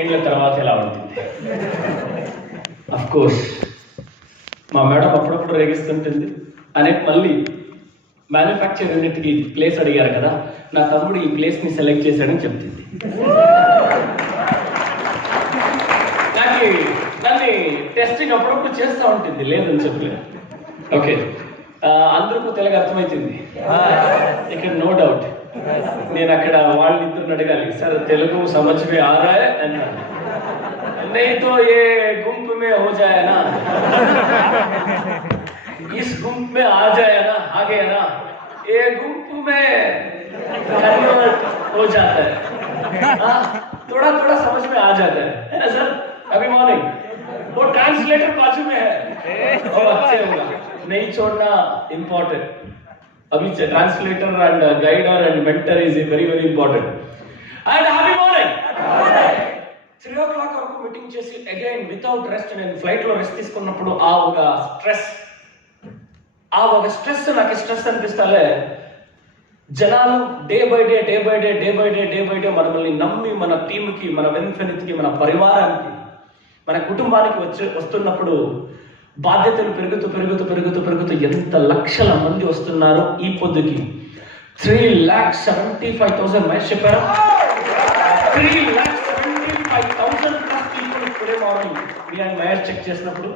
ఏళ్ళ తర్వాత ఎలా ఉంటుంది? అఫ్ కోర్స్ మా మేడం అప్పుడప్పుడు రేగిస్తుంటుంది అనే మళ్ళీ మ్యానుఫ్యాక్చర్ యూనిట్కి ప్లేస్ అడిగారు కదా, నా తమ్ముడు ఈ ప్లేస్ని సెలెక్ట్ చేశాడని చెప్తుంది. నాకు దాన్ని టెస్టింగ్ అప్పుడప్పుడు చేస్తూ ఉంటుంది, లేదని చెప్పలేదు. ఓకే, అందరికీ తెలుగు అర్థమవుతుంది ఇక్కడ, నో డౌట్. నేను అక్కడ వాళ్ళిద్దరిని అడగాలి, సార్ తెలుగు समझ में आ रहा है అన్నాను. नहीं तो ये गुम्प में हो जाए ना, इस गुम्प में आ जाए ना, आ गया ना, ये गुम्प में कन्वर्ट हो जाता है. थोड़ा थोड़ा समझ में आ जाता है ना सर. अभी मॉर्निंग वो ट्रांसलेटर बाजू में है, और अच्छे होगा, नहीं छोड़ना इम्पोर्टेंट. अभी translator and guider and mentor is very very important. And happy morning. 3 o'clock వరకు మీటింగ్ చేసి అగైన్ వితౌట్ రెస్ట్, నేను ఫ్లైట్ లో రెస్ట్ తీసుకున్నప్పుడు ఆ ఒక స్ట్రెస్ నాకు స్ట్రెస్ అనిపిస్తాలే. జనాలు డే బై డే మనల్ని నమ్మి మన టీంకి, మన వెన్ఫెనిత్కి, మన పరివారానికి, మన కుటుంబానికి వస్తున్నప్పుడు బాధ్యతలు పెరుగుతూ ఎంత లక్షల మంది వస్తున్నారో ఈ పొద్దుకి. 3,75,000 మహేష్ చెప్పారా? 3,75,000 plus people today morning me and Mahesh check చేసినప్పుడు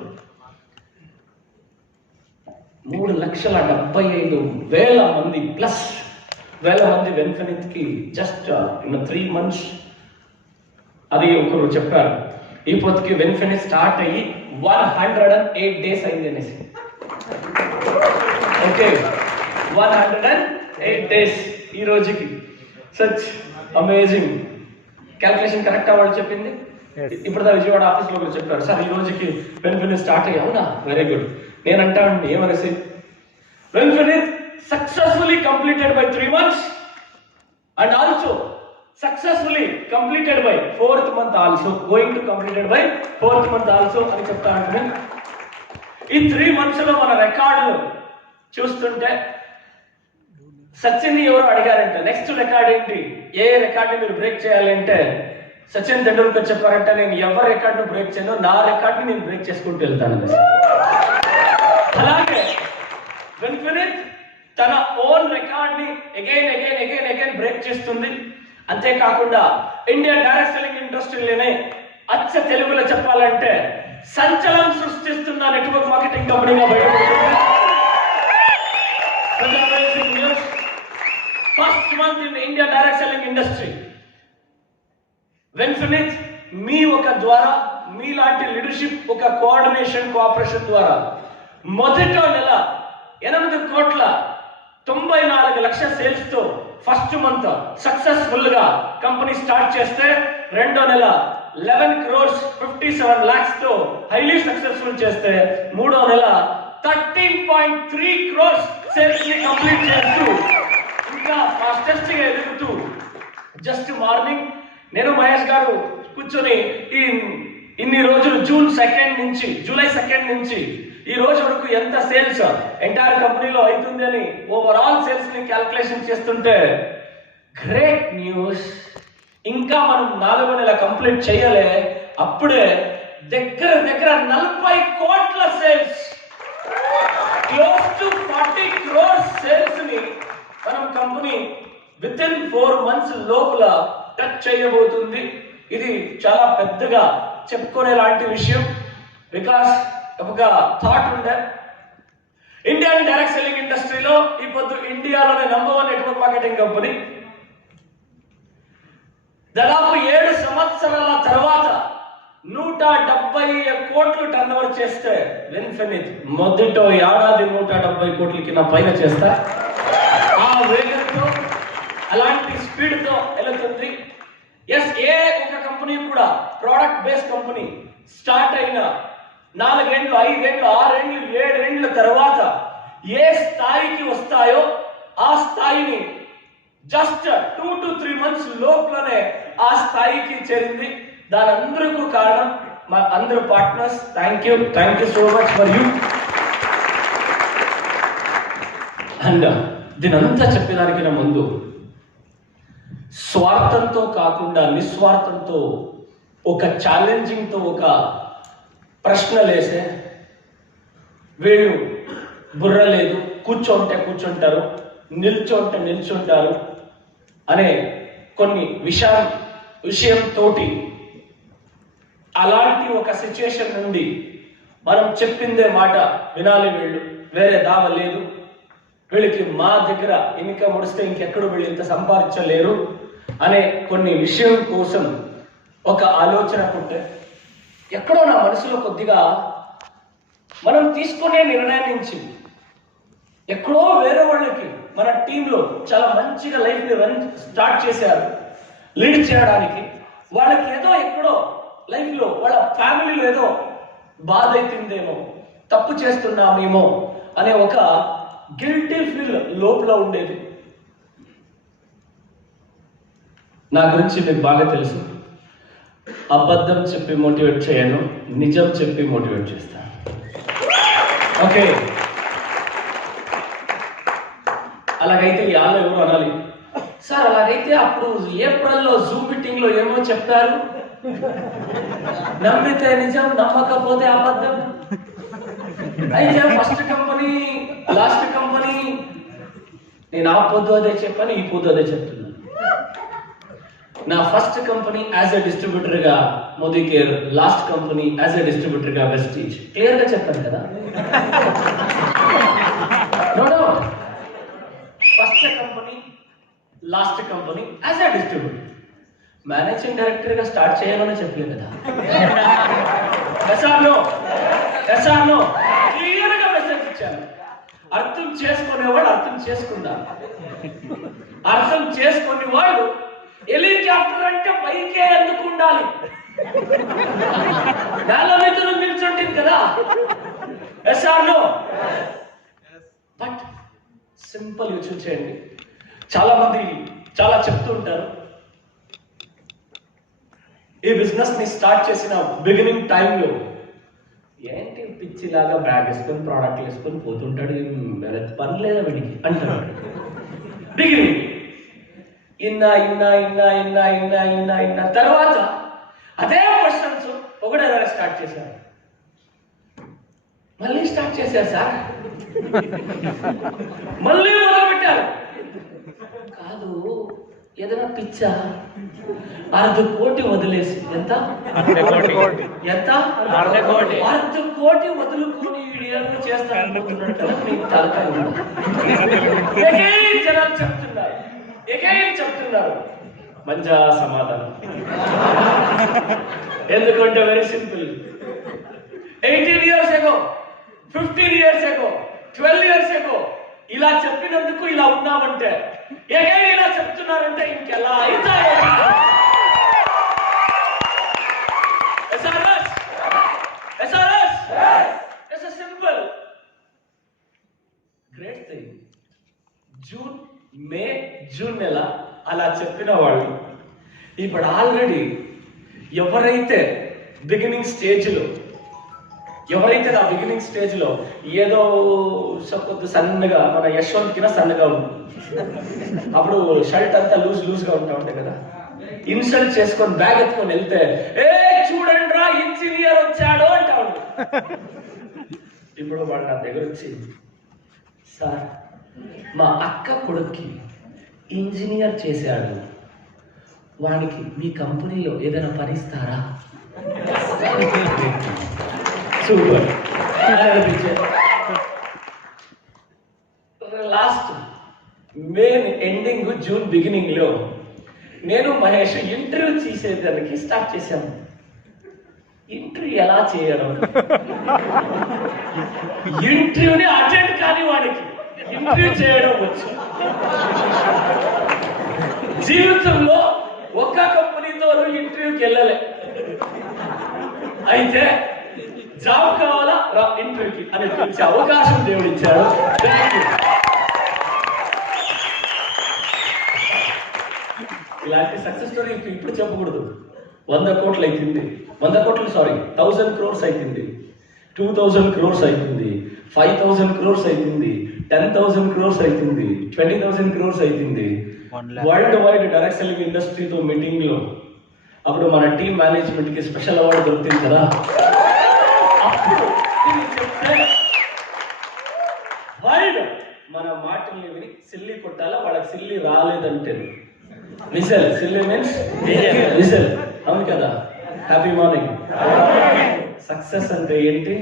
3,75,000 మంది ప్లస్ వేల మంది వెన్ఫెనిత్కి జస్ట్ ఇన్ 3 months. అది ఒకరు చెప్పారు, ఈ పొద్దుకి వెన్ఫెనిత్ స్టార్ట్ అయ్యి 108 days అయింది అనేసి. ఓకే, 108 days ఈ రోజుకి. Such amazing. క్యాల్కులేషన్ కరెక్ట్ వాళ్ళు చెప్పింది. ఇప్పుడు విజయవాడ ఆఫీస్లో కూడా చెప్పారు, సార్ ఈ రోజుకి వెన్ఫెనిత్ స్టార్ట్ అయ్యి. అవునా, వెరీ గుడ్. నేను అంటాను ఏమనేసి, వెన్ఫెనిత్ successfully completed by 3 months and also successfully completed by 4th month also, going to completed by 4th month also అని చెప్తా అంటే, ఈ 3 months లో మన రికార్డులు చూస్తుంటే సచిన్ ఎవరు అడిగారంటే నెక్స్ట్ రికార్డ్ ఏంటి, ఏ రికార్డుని మీరు బ్రేక్ చేయాలంటే సచిన్ తెండూల్కర్ చెప్పారంటే, నేను ఎవరి రికార్డును బ్రేక్ చేయను, నా రికార్డుని నేను బ్రేక్ చేసుకుంటూ వెళ్తాను. అలాగే వెన్ఫెనిత్ తన ఓన్ రికార్డ్ ని అగైన్ బ్రేక్ చేస్తుంది. అంతేకాకుండా ఇండియన్ డైరెక్ట్ సెల్లింగ్ ఇండస్ట్రీలోనే అచ్చ తెలుగులో చెప్పాలంటే సంచలనం సృష్టిస్తున్న నెట్వర్క్ మార్కెటింగ్ కంపెనీగా బయటపడుతుంది. First month in Indian direct selling industry. వెన్ఫెనిత్ మీ ఒక ద్వారా, మీలాంటి లీడర్షిప్, ఒక కోఆర్డినేషన్, కోఆపరేషన్ ద్వారా మొదటి నెల 8,94,00,000 సేల్స్ తో ఫస్ట్ మంత్ సక్సెస్ఫుల్ గా కంపెనీ స్టార్ట్ చేస్తే, రెండో నెల 11,57,00,000 తో హైలీ సక్సెస్ఫుల్ చేస్తే, మూడో నెల 13.3 crores సేల్స్ ని కంప్లీట్ చేస్తూ ఇంకా ఫాస్టెస్ట్ గా ఎదుగుతూ, జస్ట్ మార్నింగ్ నేను మహేష్ గారు కూర్చొని ఇన్ని రోజులు జూలై 2 నుంచి ఈ రోజు వరకు ఎంత సేల్స్ ఎంటైర్ కంపెనీలో అవుతుంది అని ఓవరాల్ సేల్స్ ని క్యాల్కులేషన్ చేస్తుంటే, గ్రేట్ న్యూస్. ఇంకా మనం 4వ నెల కంప్లీట్ చేయలే, అప్పుడే దగ్గర 40 కోట్ల sales, close to 40 crores sales ని మనం కంపెనీ విత్ ఇన్ 4 months లోపల టచ్ చేయబోతుంది. ఇది చాలా పెద్దగా చెప్పుకునే లాంటి విషయం. బికాస్ ఒక థాట్ ఉండే, ఇండియన్ డైరెక్ట్ సెల్లింగ్ ఇండస్ట్రీలో ఈ పొద్దు ఇండియాలోనే నంబర్ 1 నెట్వర్క్ మార్కెటింగ్ కంపెనీ. దాదాపు 7 సంవత్సరాల తర్వాత 170 కోట్లు టర్న్ ఓవర్ చేస్తే వెన్ఫెనిత్ మొదటి ఏడాది 170 కోట్లకి పైన చేస్తా. ఆ వేగంతో, అలాంటి స్పీడ్ తో వెళుతుంది. ఎస్, ఏ ఒక కంపెనీ కూడా ప్రోడక్ట్ బేస్డ్ కంపెనీ స్టార్ట్ అయిన 4 ఏళ్ళు, 5 ఏళ్ళు, 6 ఏళ్ళు, 7 ఏళ్ళ తర్వాత ఏ స్థాయికి వస్తాయో ఆ స్థాయిని జస్ట్ 2 to 3 months లోపలనే ఆ స్థాయికి చేరింది. దాని అందరికీ కారణం మా అందరు partners. Thank you so much for you. And దీనంతా చెప్పేదానికి ముందు స్వార్థంతో కాకుండా నిస్వార్థంతో ఒక ఛాలెంజింగ్తో ఒక ప్రశ్నలేసే వీళ్ళు బుర్ర లేదు, కూర్చోంటే కూర్చుంటారు, నిల్చోంటే నిల్చుంటారు అనే కొన్ని విషయంతో అలాంటి ఒక సిచ్యుయేషన్ నుండి మనం చెప్పిందే మాట వినాలి, వీళ్ళు వేరే దావ లేదు, వీళ్ళకి మా దగ్గర ఇన్కమ్ వస్తే ఇంకెక్కడ వీళ్ళు ఇంత సంపాదించలేరు అనే కొన్ని విషయం కోసం ఒక ఆలోచన ఉంటే ఎక్కడో నా మనసులో కొద్దిగా మనం తీసుకునే నిర్ణయం నుంచి ఎక్కడో వేరే వాళ్ళకి మన టీంలో చాలా మంచిగా లైఫ్ని స్టార్ట్ చేశారు, లీడ్ చేయడానికి వాళ్ళకి ఏదో ఎక్కడో లైఫ్లో వాళ్ళ ఫ్యామిలీలో ఏదో బాధ అవుతుందేమో, తప్పు చేస్తున్నామేమో అనే ఒక గిల్టీ ఫీల్ లోపల ఉండేది. నా గురించి మీకు బాగా తెలుసు, అబద్ధం చెప్పి మోటివేట్ చేయను, నిజం చెప్పి మోటివేట్ చేస్తాను. ఓకే, అలాగైతే యాలో ఎవరు అనాలి, సార్ అలాగైతే అప్పుడు ఏప్రిల్లో జూమ్ మీటింగ్ లో ఏమో చెప్పారు, నమ్మితే నిజం నమ్మకపోతే అబద్ధం, అయితే ఫస్ట్ కంపెనీ లాస్ట్ కంపెనీ, నేను ఆ పొద్దు అదే చెప్పాను, ఈ పొద్దు అదే చెప్తున్నాను. నా first company as a distributor గా Modicare, last company as a distributor గా వెస్టీజ్, క్లియర్ గా చెప్పాను కదా. No doubt, first company last company as a distributor, managing director గా స్టార్ట్ చేయాలని చెప్పలేదు కదా. ఎస్ఆర్నో క్లియర్ గా మెసేజ్ ఇచ్చాను. అర్థం చేసుకునేవాడు అర్థం చేసుకుందాం, అర్థం చేసుకునే వాడు హెలికాప్టర్ అంటే పైకే ఎందుకు ఉండాలి, నేల మీద నిల్చుంటుంది కదా. ఎస్ఆర్నో, బట్ సింపుల్ యోచన చేయండి. చాలా మంది చాలా చెప్తూ ఉంటారు, ఈ బిజినెస్ ని స్టార్ట్ చేసిన బిగినింగ్ టైంలో ఏంటి పిచ్చిలాగా బ్యాగ్ వేసుకొని ప్రోడక్ట్ వేసుకొని పోతుంటాడు, పని లేదా వీడికి అంటారు. బిగినింగ్ ఇన్నా తర్వాత అదే క్వశ్చన్స్ ఒకటే స్టార్ట్ చేశారు, మళ్ళీ స్టార్ట్ చేశారు సార్, మళ్ళీ మొదలు పెట్టారు. కాదు, ఏదైనా పిచ్చా, 1/2 కోటి వదిలేసి ఎంత 1/2 కోటి వదులుకొని వీడియోలు చేస్తాను చెప్తున్నారు. మంచి సమాధానం, ఎందుకంటే very simple. 18 years ago, 15 years ago, 12 years ago ఇలా చెప్పినందుకు ఇలా ఉన్నామంటే, ఎగైన్ ఇలా చెప్తున్నారంటే ఇంకెలా అయితే సింపుల్ గ్రేట్ థింగ్. జూన్ నెల అలా చెప్పిన వాళ్ళు ఇప్పుడు ఆల్రెడీ ఎవరైతే నా బిగినింగ్ స్టేజ్ లో ఏదో కొద్ది సన్నగా, మన యశ్వంత్ కింద సన్నగా ఉంటుంది, అప్పుడు షర్ట్ అంతా లూజ్ గా ఉంటాయి కదా, ఇన్సల్ట్ చేసుకొని బ్యాగ్ ఎత్తుకొని వెళ్తే ఏ చూడండి రా ఇంజనీర్ వచ్చాడు అంటా ఉండు. ఇప్పుడు వాడు నా దగ్గర వచ్చి, సార్ మా అక్క కొడుక్కి ఇంజనీర్ చేశాడు, వాడికి మీ కంపెనీలో ఏదైనా పని ఇస్తారా? సూపర్ అనిపించారు. Last May ending, June beginning లో నేను మహేష్ ఇంటర్వ్యూ చేసేదానికి స్టార్ట్ చేశాము. ఇంటర్వ్యూ ఎలా చేయడం, ఇంటర్వ్యూని అటెండ్ కాని వాడికి ఇంటర్వ్యూ చేయడం వచ్చు. జీవితంలో ఒక్క కంపెనీతో ఇంటర్వ్యూకి వెళ్ళలే, అయితే జాబ్ కావాలా రా ఇంటర్వ్యూకి అని పిలిచే అవకాశం దేవుడు ఇచ్చాడు. ఇలాంటి సక్సెస్ స్టోరీ ఇప్పుడు చెప్పకూడదు. 100 కోట్లు అవుతుంది, 1000 crores అవుతుంది, 2000 crores అవుతుంది, 5000 crores అవుతుంది, 10,000 crores అవుతుంది, 20,000 crores అవుతుంది. వరల్డ్ వైడ్ డైరెక్ట్ సెల్లింగ్ ఇండస్ట్రీతో మీటింగ్ లో అప్పుడు మన టీం మేనేజ్మెంట్ కి స్పెషల్ అవార్డు దొరుకుతుంది కదా. అప్పుడు చెప్తే వరల్డ్ మన మాటల్ని విని సిల్లి కొట్టాలా, వాళ్ళకి సిల్లి రాలేదంటే విసల్. సిల్లి మీన్స్ విసల్, అవును కదా. Happy morning. సక్సెస్ అంటే ఏంటి?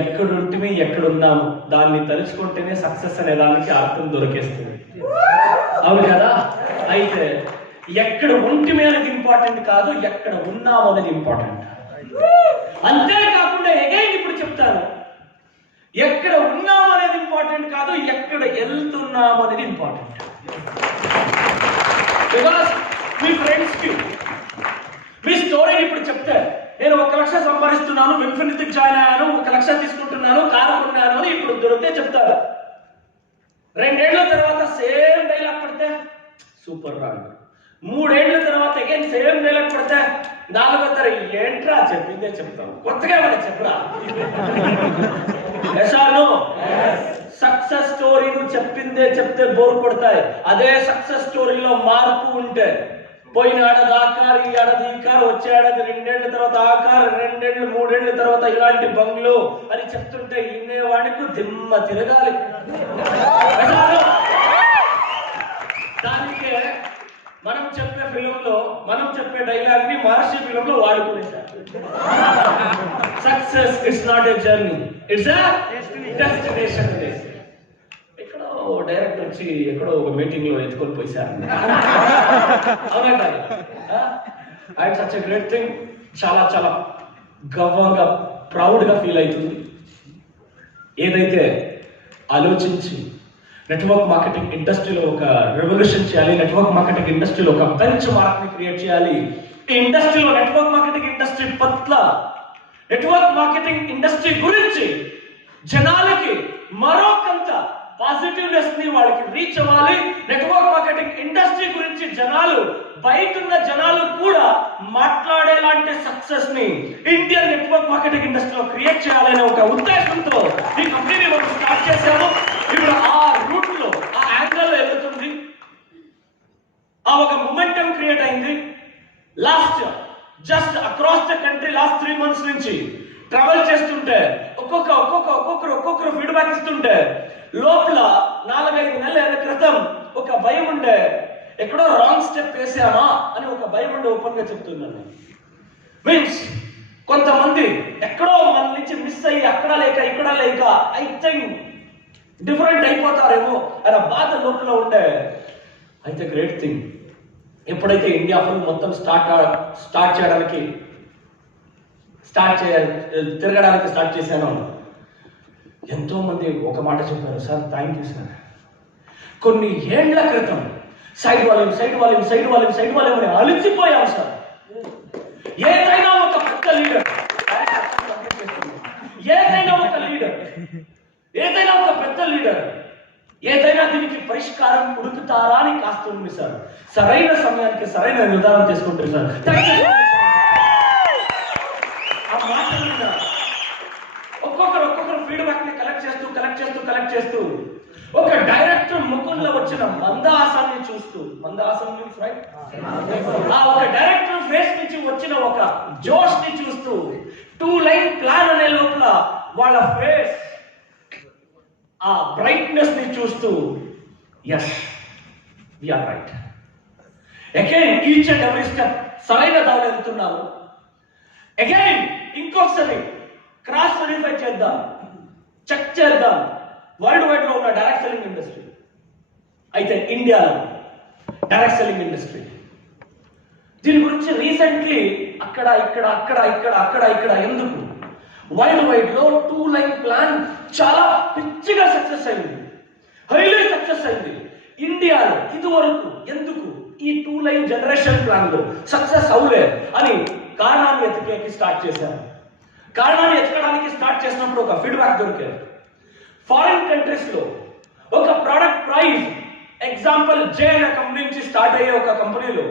ఎక్కడుంటే ఎక్కడున్నాము దాన్ని తలుచుకుంటేనే సక్సెస్ అనే దానికి అర్థం దొరికేస్తుంది, అవును కదా. అయితే ఎక్కడ ఉంటిమే అనేది ఇంపార్టెంట్ కాదు, ఎక్కడ ఉన్నాము అనేది ఇంపార్టెంట్. అంతేకాకుండా ఎగైన్ ఇప్పుడు చెప్తాను, ఎక్కడ ఉన్నాము అనేది ఇంపార్టెంట్ కాదు, ఎక్కడ వెళ్తున్నాము అనేది ఇంపార్టెంట్. బికాస్ మీ ఫ్రెండ్స్ కి మీ స్టోరీని ఇప్పుడు చెప్తే, నేను 1 లక్ష సంపాదిస్తున్నాను, ఇన్ఫినిటీకి జాయిన్ అయ్యాను, 1 లక్ష తీసుకుంటున్నాను, కారు కొన్నాను అని ఇప్పుడు దొరికితే చెప్తారు. 2 ఏళ్ల తర్వాత సేమ్ డైలాగ్ పడితే సూపర్ రాడు. 3 ఏళ్ల తర్వాత అగైన్ సేమ్ డైలాగ్ పడితే 4వ తరగతి ఏంట్రా చెప్పిందే చెప్తాం, కొత్తగా ఏమైనా చెప్పరా? సక్సెస్ స్టోరీ నువ్వు చెప్పిందే చెప్తే బోర్ కొడతాయి. అదే సక్సెస్ స్టోరీలో మార్పు ఉంటే, పోయిన ఏడాది ఆ కారు, ఈ ఏడాది ఈ కారు, వచ్చే ఏడాది 2 ఏళ్ల తర్వాత ఆ కారు, 2 ఏళ్ళు 3 ఏళ్ల తర్వాత ఇలాంటి బంగ్లో అని చెప్తుంటే వినేవాడికి దిమ్మ తిరగాలి. దానికే మనం చెప్పే ఫిలింలో, మనం చెప్పే డైలాగ్ ని మహర్షి ఫిలింలో వాడుకునేసారు. Success it's not a journey, it's a destination. ఎక్కడో డైరెక్టర్ వచ్చి ఎక్కడో ఒక మీటింగ్ లో ఎత్తుకొని పోయిసారు. అవునా కాదు? And such a great thing. చాలా చాలా గర్వంగా, ప్రౌడ్ గా ఫీల్ అవుతుంది. ఏదైతే ఆలోచించి నెట్వర్క్ మార్కెటింగ్ ఇండస్ట్రీలో ఒక రెవల్యూషన్ చేయాలి, నెట్వర్క్ మార్కెటింగ్ ఇండస్ట్రీలో ఒక బెంచ్ మార్క్ ని క్రియేట్ చేయాలి. ఈ ఇండస్ట్రీలో నెట్వర్క్ మార్కెటింగ్ ఇండస్ట్రీ పట్ల, నెట్వర్క్ మార్కెటింగ్ ఇండస్ట్రీ గురించి జనాలకి మరొకంత పాజిటివ్నెస్ ని వాళ్ళకి రీచ్ అవ్వాలి. నెట్వర్క్ మార్కెటింగ్ ఇండస్ట్రీ గురించి జనాలు, బయటున్న జనాలు కూడా మాట్లాడేలాంటి సక్సెస్ ని ఇండియన్ నెట్వర్క్ మార్కెటింగ్ ఇండస్ట్రీలో క్రియేట్ చేయాలనే ఒక ఉద్దేశంతో ఈ కంపెనీని మనం స్టార్ట్ చేశాము. ఇప్పుడు ఆ రూట్ లో, ఆ యాంగిల్ లో వెళ్తుంది. ఆ ఒక మొమెంటం క్రియేట్ అయింది. Last just across the country last 3 months నుంచి ట్రావెల్ చేస్తుంటే ఒక్కొక్కరు ఫీడ్బ్యాక్ ఇస్తుంటే, లోపల 4-5 నెలల క్రితం ఒక భయం ఉండే, ఎక్కడో రాంగ్ స్టెప్ వేసామా అని ఒక భయం ఉండే. ఓపెన్ గా చెప్తున్నాను. మీన్స్ కొంతమంది ఎక్కడో మన నుంచి మిస్ అయ్యి అక్కడ లేక ఇక్కడ లేక ఐ థింక్ డిఫరెంట్ అయిపోతారేమో అనే బాధ లోపల ఉండే. అయితే గ్రేట్ థింగ్, ఎప్పుడైతే ఇండియా ఫుల్ మొత్తం తిరగడానికి స్టార్ట్ చేశాను, ఎంతో మంది ఒక మాట చెప్పారు, సార్ థ్యాంక్ యూ సార్. కొన్ని ఏళ్ల క్రితం సైడ్ వాల్యూమ్ అని అలిచిపోయాం సార్. ఏదైనా ఒక పెద్ద లీడర్, ఏదైనా దీనికి పరిష్కారం ఉడుకుతారా అని కాస్తుంది సార్. సరైన సమయానికి సరైన నిర్ధారణ తీసుకుంటారు సార్. ఆ మాటలు ఒక్కొక్కరు ఫీడ్బ్యాక్ ని కలెక్ట్ చేస్తూ ఒక డైరెక్టర్ ముఖంలో వచ్చిన మందహాసాన్ని చూస్తూ, మందహాసం రైట్, ఆ ఒక డైరెక్టర్ ఫేస్ నుంచి వచ్చిన ఒక జోష్ ని చూస్తూ, 2 లైన్ ప్లాన్ అనే లోపల వాళ్ళ ఫేస్ ఆ బ్రైట్నెస్ ని చూస్తూ, yes we are right. Again each and every step సరైన దారి వెళ్తున్నాము. అగైన్ ఇంకొకసారి క్రాస్ వెరిఫై చేద్దాం, చెక్ చేద్దాం వరల్డ్ వైడ్ లో ఉన్న డైరెక్ట్ సెల్లింగ్ ఇండస్ట్రీ. అయితే ఇండియాలో డైరెక్ట్ సెల్లింగ్ ఇండస్ట్రీ దీని గురించి రీసెంట్లీ అక్కడ ఎందుకు వరల్డ్ వైడ్ లో 2 లైన్ ప్లాన్ చాలా పిచ్చిగా సక్సెస్ అయింది, హైలీ సక్సెస్ అయింది. ఇండియాలో ఇదివరకు ఎందుకు ఈ 2 లైన్ జనరేషన్ ప్లాన్ లో సక్సెస్ అవ్వలే అని కారణాన్ని ఎతకడానికి స్టార్ట్ చేశారు. కారణాన్ని ఎతకడానికి స్టార్ట్ చేసినప్పుడు ఒక ఫీడ్బ్యాక్ దొరికారు. ఫారిన్ కంట్రీస్ లో ఒక ప్రోడక్ట్ ప్రైస్, ఎగ్జాంపుల్ జే అనే కంపెనీ నుంచి స్టార్ట్ అయ్యే ఒక కంపెనీలో,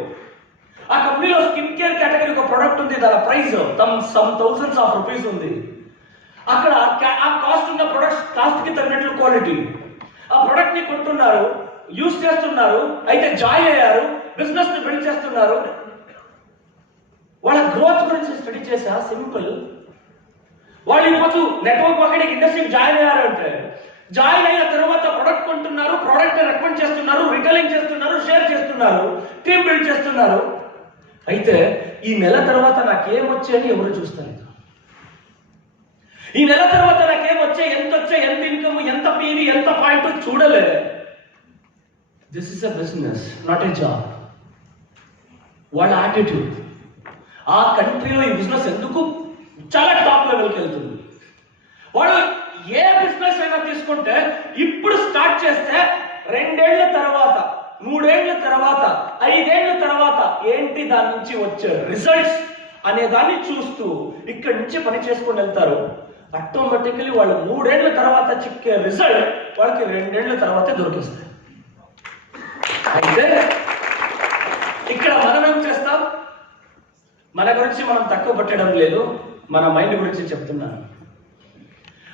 ఆ కంపెనీలో స్కిన్ కేర్ కేటగిరీ ఒక ప్రోడక్ట్ ఉంది, దాని price some thousands of rupees ఉంది. అక్కడ ఆ కాస్ట్ ఉన్న ప్రొడక్ట్ కాస్ట్ కి తగినట్లు క్వాలిటీ, ఆ ప్రొడక్ట్ ని కొంటున్నారు. యూజ్ చేస్తున్నారు, అయితే జాయిన్ అయ్యారు, బిజినెస్ ని బిల్డ్ చేస్తున్నారు. వాళ్ళ గ్రోత్ గురించి స్టడీ చేసా, సింపుల్. వాళ్ళు ఇప్పుడు నెట్వర్క్ మార్కెటింగ్ ఇండస్ట్రీకి జాయిన్ అయ్యారు అంటే, జాయిన్ అయిన తర్వాత ప్రొడక్ట్ కొంటున్నారు, ప్రొడక్ట్ రికమెండ్ చేస్తున్నారు, రిటైలింగ్ చేస్తున్నారు, షేర్ చేస్తున్నారు, టీమ్ బిల్డ్ చేస్తున్నారు. అయితే ఈ నెల తర్వాత నాకేం వచ్చాయని ఎవరు చూస్తారు? ఈ నెల తర్వాత నాకేం వచ్చాయి, ఎంత వచ్చాయి, ఎంత ఇన్కమ్, ఎంత పీవీ, ఎంత పాయింట్ చూడలే. This is a business, not a job. వాళ్ళ యాటిట్యూడ్, ఆ కంట్రీలో ఈ బిజినెస్ ఎందుకు చాలా టాప్ లెవెల్కి వెళ్తుంది. వాడు ఏ బిజినెస్ అయినా తీసుకుంటే ఇప్పుడు స్టార్ట్ చేస్తే 2 ఏళ్ల తర్వాత, 3 ఏళ్ల తర్వాత, 5 ఏళ్ల తర్వాత ఏంటి దాని నుంచి వచ్చే రిజల్ట్స్ అనే దాన్ని చూస్తూ ఇక్కడి నుంచి పని చేసుకొని వెళ్తారు. ఆటోమేటికలీ వాళ్ళు 3 ఏళ్ల తర్వాత చిక్కే రిజల్ట్ వాళ్ళకి 2 ఏళ్ల తర్వాతే దొరికిస్తాయి. అయితే ఇక్కడ మనం ఏం చేస్తాం? మన గురించి మనం తక్కువ పెట్టడం లేదు, మన మైండ్ గురించి చెప్తున్నాను.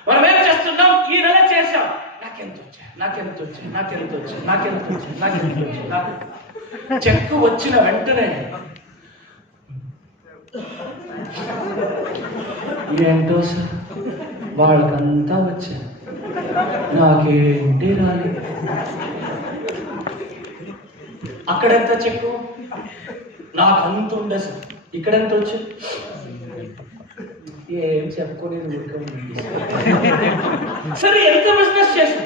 మనం ఏం చేస్తున్నాం? ఈ నెల చేశాం, నాకెంత వచ్చాయి, నాకెంత వచ్చాయి, నాకెంత వచ్చాయి, నాకెంత వచ్చాయి, నాకెంత వచ్చాయి. చెక్కు వచ్చిన వెంటనే ఏంటో సార్ వాళ్ళకంతా వచ్చా, నాకేంటి రాలేదు. అక్కడెంత చెక్కు, నాకు అంత ఉండే సార్, ఇక్కడెంత వచ్చి ఏం చెప్పుకోలేదు. సరే ఎంత బిజినెస్ చేశాం?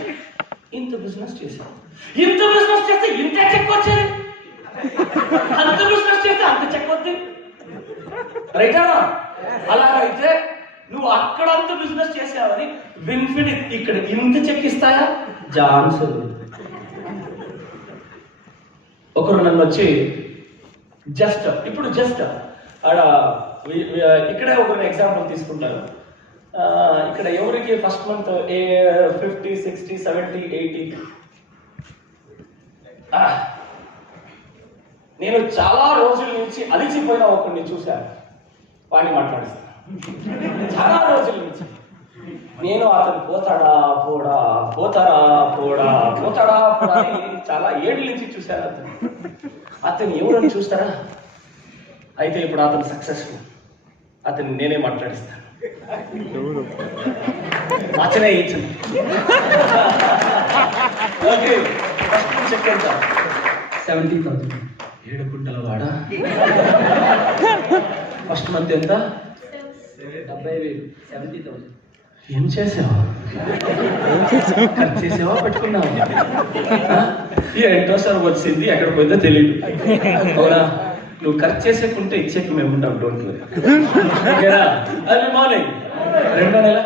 ఇంత బిజినెస్ చేశాం. ఇంత బిజినెస్ చేస్తే ఇంత చెక్ వచ్చేది, అంత బిజినెస్ చేస్తే అంత చెక్ వద్ది. రైటా? అలాగైతే నువ్వు అక్కడంత బిజినెస్ చేసావని విన్ఫినిట్ ఇక్కడ ఇంత చెక్ ఇస్తాయా? ఛాన్స్. ఒకరు నన్ను వచ్చి జస్ట్ ఆడ ఇక్కడే ఒక ఎగ్జాంపుల్ తీసుకుంటాను. ఇక్కడ ఎవరికి ఫస్ట్ మంత్ 50, 60, 70, 80. నేను చాలా రోజుల నుంచి అలిచిపోయిన ఒకరిని చూశాను, వాడిని మాట్లాడిస్తాను. చాలా రోజుల నుంచి నేను అతను పోతాడా పోడా, పోతాడా పోడా, పోతాడా పోడా అని చాలా ఏళ్ళ నుంచి చూశాను. అతను ఎవరని చూస్తారా? అయితే ఇప్పుడు అతను సక్సెస్ఫుల్, అతను నేనే మాట్లాడిస్తాను. మార్చనే ఇచ్చింది. ఓకే, చెక్ ఎంత? 70,000. 7 కుంటల వాడ. ఫస్ట్ మంత్ ఎంత? 70,000. 70,000. ఏం చేసావా? ఖర్చు చేసావా, పెట్టుకున్నావా? ఏంటో సార్ వచ్చింది, ఎక్కడ పోయిందో తెలియదు. అవునా? నువ్వు ఖర్చు చేసేకుంటే ఇచ్చేకి మేము ఉంటాం, డోంట్ వరీ. అది మార్నింగ్ 2వ నెల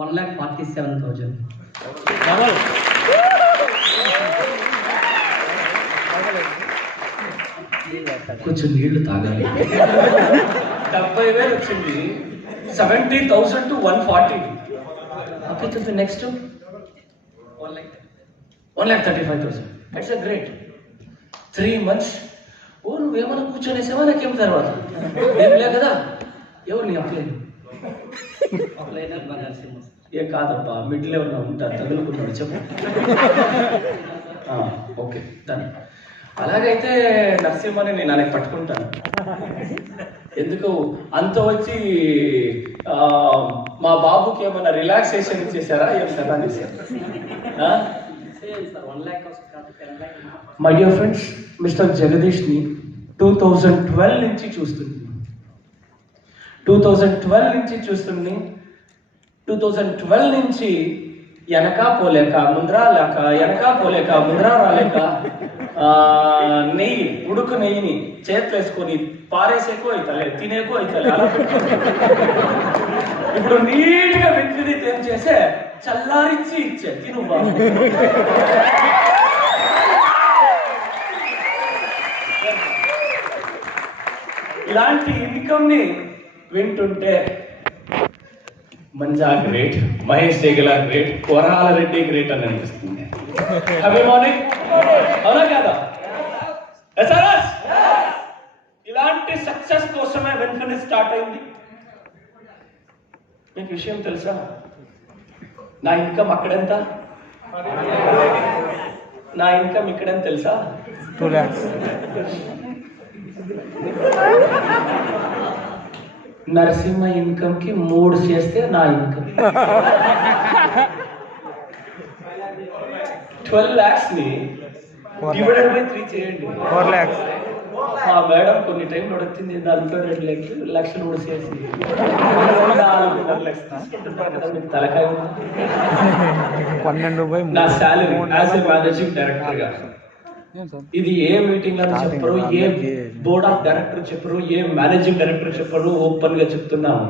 1,47,000. కొంచెం నీళ్లు తాగాలి. 70,000 వచ్చింది. 70,000 to 140. Okay, next 1,35,000. It's a great. 3 months. ఓ నువ్వేమన్నా కూర్చొనేసావా? నాకేం తర్వాత ఏం లే కదా. ఎవరు నీ అప్లైన్? ఏ కాదబ్బా, మిడిల్ ఎవరన్నా ఉంటారు, తగులుకున్నాడు, చెప్పు. ఓకే, దాన్ని అలాగైతే నరసింహని నేను ఆయనకి పట్టుకుంటాను. ఎందుకు అంత వచ్చి మా బాబుకి ఏమన్నా రిలాక్సేషన్ ఇచ్చేసారా? ఏం కదా మై డియర్ ఫ్రెండ్స్, మిస్టర్ జగదీష్ని 2012 నుంచి చూస్తుంది. 2012 నుంచి వెనక పోలేక ముంద్రా లేక, వెనక పోలేక ముంద్రా రాలేక, నెయ్యి, ఉడుకు నెయ్యిని చేతులు వేసుకొని పారేసేకో అవుతలే, తినేకో అవుతలే. అలా ఇప్పుడు నీట్గా విన్ఫినిట్ ఏం చేసే చల్లారించి ఇచ్చే తిను బాబు. ఇలాంటి ఇన్కమ్ ని వింటుంటే మంజా గ్రేట్, మహేష్ జగల గ్రేట్, కొరాల రెడ్డి గ్రేట్ అని అనిపిస్తుంది. అభిమానిక్ అవునా కదా? ఎస్ఆర్ఎస్ ఇలాంటి సక్సెస్ కోసమే వెన్ఫిని స్టార్ట్ అయింది. మీకు విషయం తెలుసా? నా ఇన్కమ్ అక్కడెంత? నా ఇన్కమ్ ఇక్కడని తెలుసా? 2 lakhs. నరసింహ ఇన్కమ్ కి 3 చేస్తే నా ఇన్కమ్ 12 lakhs ని డివైడెడ్ బై 3 చేయండి. 4 lakhs. మా మేడం కొన్ని టైంలో వచ్చింది 42 లక్షలు కూడా చేసి 4.5 లక్షలు తీసుకుంటున్నారు కదా, మీకు తలకాయ ఉందా? 12 నా salary as a managing director గా ఇది ఏ మీటింగ్ లో చెప్పరు, ఏ బోర్డ్ ఆఫ్ డైరెక్టర్ చెప్పరు, ఏ మేనేజింగ్ డైరెక్టర్ చెప్పరు, ఓపెన్ గా చెప్తున్నాము.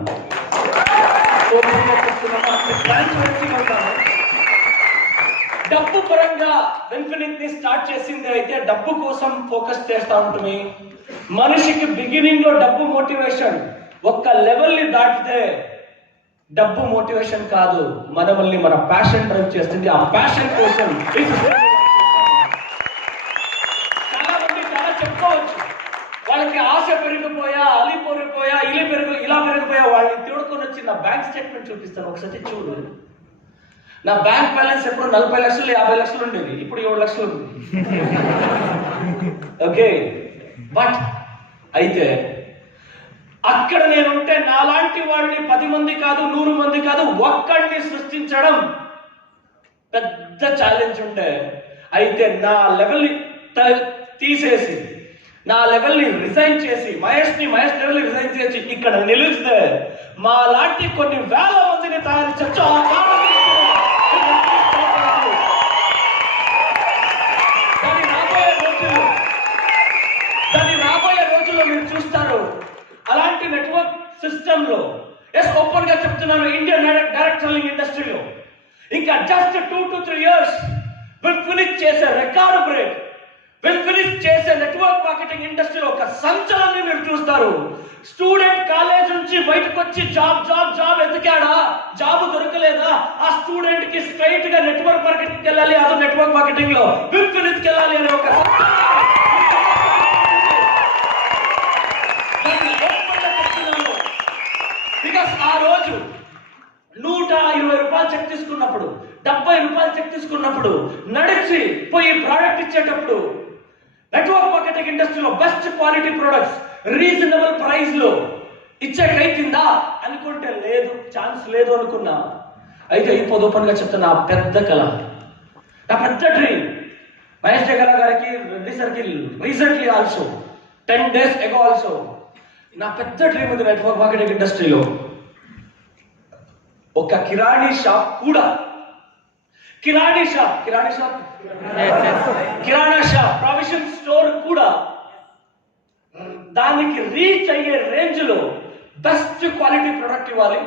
డబ్బు పరంగా ఇన్ఫినిట్ ని స్టార్ట్ చేసింది అయితే డబ్బు కోసం ఫోకస్ చేస్తా ఉంటుంది. మనిషికి బిగినింగ్ లో డబ్బు మోటివేషన్, ఒక్క లెవెల్ ని దాటితే డబ్బు మోటివేషన్ కాదు, మనల్ని మన ప్యాషన్ డ్రైవ్ చేస్తుంది. ఆ ప్యాషన్ కోసం చాలా మంది చాలా చెప్పుకోవచ్చు, వాళ్ళకి ఆశ పెరిగిపోయా, అలి పెరిగిపోయా, ఇలా పెరిగిపోయా, వాళ్ళని తోడుకొని వచ్చి నా బ్యాంక్ స్టేట్మెంట్ చూపిస్తాను, ఒకసారి చూడు. నా బ్యాంక్ బ్యాలెన్స్ ఎప్పుడు 40 లక్షలు 50 లక్షలు ఉండేది, ఇప్పుడు 7 లక్షలు ఉంది. ఓకే, బట్ అయితే అక్కడ నేనుంటే నాలాంటి వాళ్ళని 10 మంది కాదు, 100 మంది కాదు, ఒక్కడిని సృష్టించడం పెద్ద ఛాలెంజ్ ఉంటే, అయితే నా లెవెల్ తీసేసి, నా లెవెల్ ని రిజైన్ చేసి, మహేష్ లెవెల్ ని రిజైన్ చేసి ఇక్కడ నిలిస్తే మా లాంటి కొన్ని వేల మందిని తయారు చేయొచ్చు. దాని రాబోయే రోజుల్లో మీరు చూస్తారు. అలాంటి నెట్వర్క్ సిస్టమ్ లో ఓపెన్ గా చెప్తున్నాను, ఇండియన్ డైరెక్ట్ సెల్లింగ్ ఇండస్ట్రీలో ఇంకా just 2 to 3 years will finish చేసే రికార్డ్ బ్రేక్, విల్ ఫినిష్ చేసే నెట్వర్క్ మార్కెటింగ్ ఇండస్ట్రీలో ఒక సంచలనాన్ని మీరు చూస్తారు. స్టూడెంట్ కాలేజ్ నుంచి బయటకు వచ్చి జాబ్ ఎతికాడా, జాబ్ దొరకలేదా, ఆ స్టూడెంట్ కి స్ట్రైట్ గా నెట్వర్క్ మార్కెటింగ్ వెళ్ళాలి, అదో నెట్వర్క్ మార్కెటింగ్ లో విల్ ఫినిష్ వెళ్ళాలి అనే ఒక బికాస్ ఆ రోజు 120 రూపాయలు చెక్ తీసుకున్నప్పుడు, 70 రూపాయలు చెక్ తీసుకున్నప్పుడు, నడిచి పోయి ప్రోడక్ట్ ఇచ్చేటప్పుడు నెట్వర్క్ మార్కెటింగ్ ఇండస్ట్రీలో best quality products reasonable price లో ఇచ్చేటైతుందా అనుకుంటే లేదు, ఛాన్స్ లేదు అనుకున్నా. అయితే ఇప్పుడు ఓపెన్ గా చెప్తున్నా, నా పెద్ద కళ, నా పెద్ద డ్రీమ్, మహేష్ జగల గారికి recently also 10 days ago also నా పెద్ద డ్రీమ్ ఉంది నెట్వర్క్ మార్కెటింగ్ ఇండస్ట్రీలో. ఒక కిరాణీ షాప్ కూడా, కిరాణా షాప్ ప్రొవిజన్ స్టోర్ కూడా దానికి రీచ్ అయ్యే రేంజ్ లో బెస్ట్ క్వాలిటీ ప్రొడక్ట్ ఇవ్వాలి,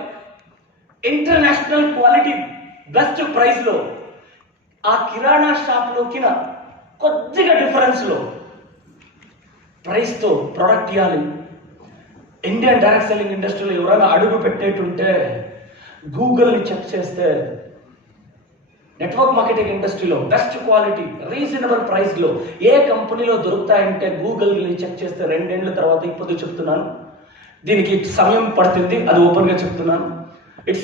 ఇంటర్నేషనల్ క్వాలిటీ బెస్ట్ ప్రైస్ లో ఆ కిరాణా షాప్ లోకి కొద్దిగా డిఫరెన్స్ లో ప్రైస్ తో ప్రొడక్ట్ ఇవ్వాలి. ఇండియన్ డైరెక్ట్ సెల్లింగ్ ఇండస్ట్రీలో ఎవరైనా అడుగు పెట్టేటుంటే గూగుల్ని చెక్ చేస్తే నెట్వర్క్ మార్కెటింగ్ ఇండస్ట్రీలో బెస్ట్ క్వాలిటీ రీజనబుల్ ప్రైస్ లో ఏ కంపెనీలో దొరుకుతాయంటే గూగుల్ని చెక్ చేస్తే 2 ఏళ్ల తర్వాత, ఇప్పుడు చెప్తున్నాను, దీనికి సమయం పడుతుంది, అది ఓపెన్ గా చెప్తున్నాను. It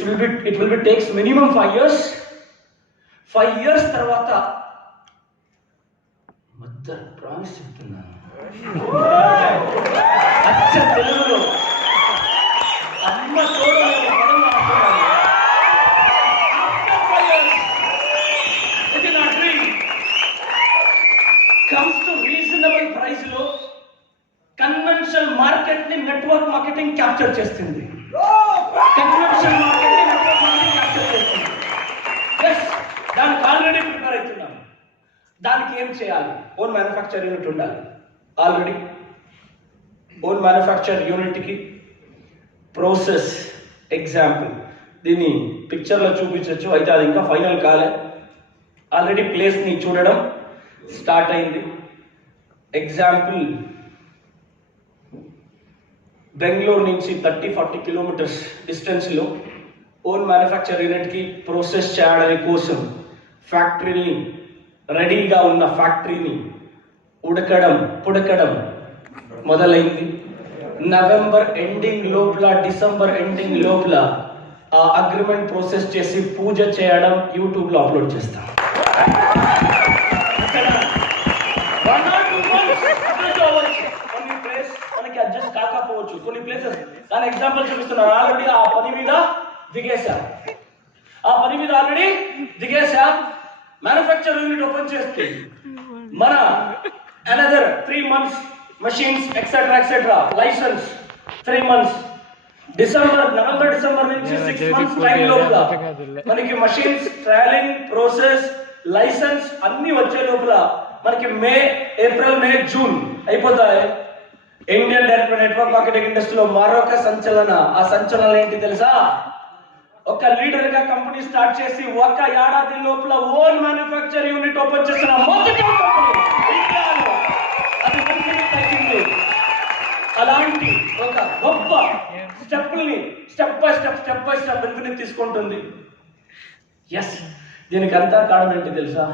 will be takes minimum 5 years. 5 years తర్వాత మదర్ ప్రామిస్ చెప్తున్నాను, అచ్చ తెలుగులో అమ్మ తోడు పదం మాట్లాడాలి. ఇది నా dream. Comes to reasonable price లో కన్వెన్షనల్ మార్కెట్ ని నెట్వర్క్ మార్కెటింగ్ క్యాప్చర్ చేస్తుంది. కన్వెన్షనల్ మార్కెట్ ని నెట్వర్క్ మార్కెటింగ్ క్యాప్చర్ చేస్తుంది. దానికి ఆల్రెడీ ప్రిపేర్ అవుతున్నాం. దానికి ఏం చేయాలి? ఓన్ మ్యానుఫ్యాక్చర్ యూనిట్ ఉండాలి. ఆల్రెడీ ఓన్ మ్యానుఫ్యాక్చర్ యూనిట్ కి ప్రాసెస్ ఎగ్జాంపుల్ దీన్ని పిక్చర్లో చూపించవచ్చు, అయితే అది ఇంకా ఫైనల్ కాలే. ఆల్రెడీ ప్లేస్ ని చూడడం స్టార్ట్ అయింది. ఎగ్జాంపుల్ బెంగళూరు నుంచి 30-40 కిలోమీటర్స్ డిస్టెన్స్ లో ఓన్ మ్యానుఫ్యాక్చర్ యూనిట్ కి ప్రాసెస్ చేయడానికి కోసం ఫ్యాక్టరీని, రెడీగా ఉన్న ఫ్యాక్టరీని పుడకడం మొదలైంది. నవంబర్ ఎండింగ్ లోపల, డిసెంబర్ ఎండింగ్ లోపల ఆ అగ్రిమెంట్ ప్రాసెస్ చేసి పూజ చేయడం యూట్యూబ్ లో అప్లోడ్ చేస్తాం. రాకపోవచ్చు కొన్ని ప్లేసెస్. దాని ఎగ్జాంపుల్ చూపిస్తున్నారు. ఆల్రెడీ ఆ పని మీద దిగేశాం. మ్యానుఫ్యాక్చర్ యూనిట్ ఓపెన్ చేస్తే మన another 3 months machines etc licence 3 months November December నుంచి 6 months టైం లోపల మనకి మషిన్స్ ట్రయలింగ్ ప్రాసెస్ లైసెన్స్ అన్ని వచ్చే లోపల మనకి ఏప్రిల్ మే జూన్ అయిపోతాయి. ఇండియన్ డైరెక్ట్ నెట్వర్క్ మార్కెటింగ్ ఇండస్ట్రీలో మరొక సంచలన. ఆ సంచలనం ఏంటి తెలుసా? ఒక లీడర్ గా కంపెనీ స్టార్ట్ చేసి ఒక ఏడాది లోపల ఓన్ మ్యానుఫ్యాక్చర్ యూనిట్ ఓపెన్ చేస్తున్న మొదటి కంపెనీ ఇండియాలో. అది తగ్గింది. అలాంటి ఒక గొప్ప స్టెప్ని స్టెప్ బై స్టెప్ వెనుకని తీసుకుంటుంది. ఎస్, దీనికి అంతా కారణం ఏంటి తెలుసా?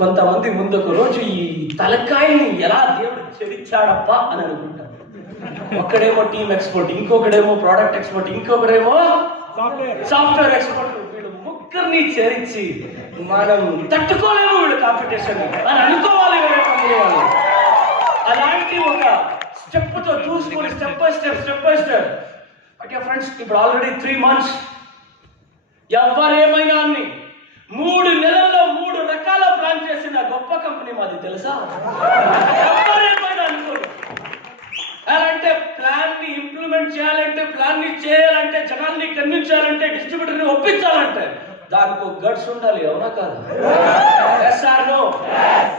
కొంతమంది ముందు ఒక రోజు ఈ తలకాయని ఎలా దేవుడు చెడిచాడప్పా అని అనుకుంటారు. ఒక్కడేమో టీమ్ ఎక్స్పర్ట్, ఇంకొకడేమో ప్రోడక్ట్ ఎక్స్పర్ట్, ఇంకొకడేమో సాఫ్ట్వేర్ ఎక్స్పర్ట్. వీళ్ళు ముగ్గురిని చేర్చి మనం తట్టుకోలేము వీళ్ళు కాంపిటీషన్ అని అనుకోవాలి వేరే కంపెనీ వాళ్ళు. అలాంటి ఒక స్టెప్ తో చూసుకొని step by step. Okay friends, ఇప్పుడు ఆల్రెడీ 3 months ఎవరేమైనా 3 నెలల్లో 3 రకాల ప్లాన్ చేసిన గొప్ప కంపెనీ మాది తెలుసా? ఎవరేమైనా అనుకోరు. అంటే ప్లాన్ ని ఇంప్లిమెంట్ చేయాలంటే, ప్లాన్ ని చేయాలంటే, జనాల్ని కన్విన్స్ చేయాలంటే, డిస్ట్రిబ్యూటర్ ని ఒప్పించాలంటే దానికి ఒక గట్స్ ఉండాలి. అవునా కాదు?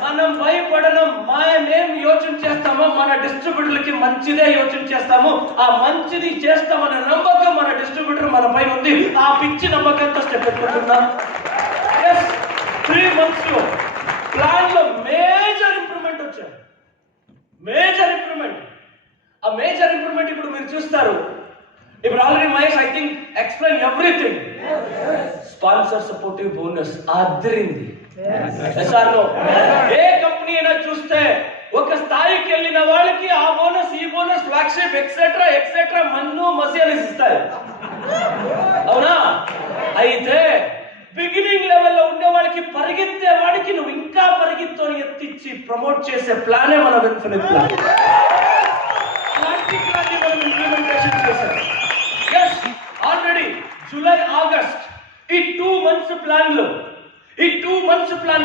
మనం భయపడడం. మేం యోచన చేస్తామో మన డిస్ట్రిబ్యూటర్లకి మంచిదే యోచన చేస్తాము. ఆ మంచిది చేస్తామన్న నమ్మకం మన డిస్ట్రిబ్యూటర్ మన పైన ఉంది. ఆ పిచ్చి నమ్మకంతో స్టెప్ ఎత్తుకుంటున్నాం. 3 months లో ప్లాన్ లో మేజర్ ఇంప్రూవ్మెంట్ వచ్చాయి. ఆ మేజర్ ఇంప్రూవ్మెంట్ ఇప్పుడు మీరు చూస్తారు. ఇప్పుడు already Mahesh I think explain everything. Sponsor supportive bonus Adirindi. A company అయినా చూస్తే ఒక స్థాయికి వెళ్ళిన వాళ్ళకి ఆ బోనస్ ఈ బోనస్ ఫ్లాగ్షిప్ ఎక్సెట్రా మన్ను మసి అని ఇస్తారు. అవునా? అయితే బిగినింగ్ లెవెల్లో ఉండే వాళ్ళకి, పరిగెత్తే వాడికి నువ్వు ఇంకా పరిగెత్తో ఎత్తిచ్చి ప్రమోట్ చేసే ప్లానే మన ఇన్ఫినిట్ ప్లాన్. అలాంటి ప్లాన్ మనం ఇంప్లిమెంటేషన్ చేశాం. ఆల్రెడీ జూలై ఆగస్ట్ ఈ 2 months ప్లాన్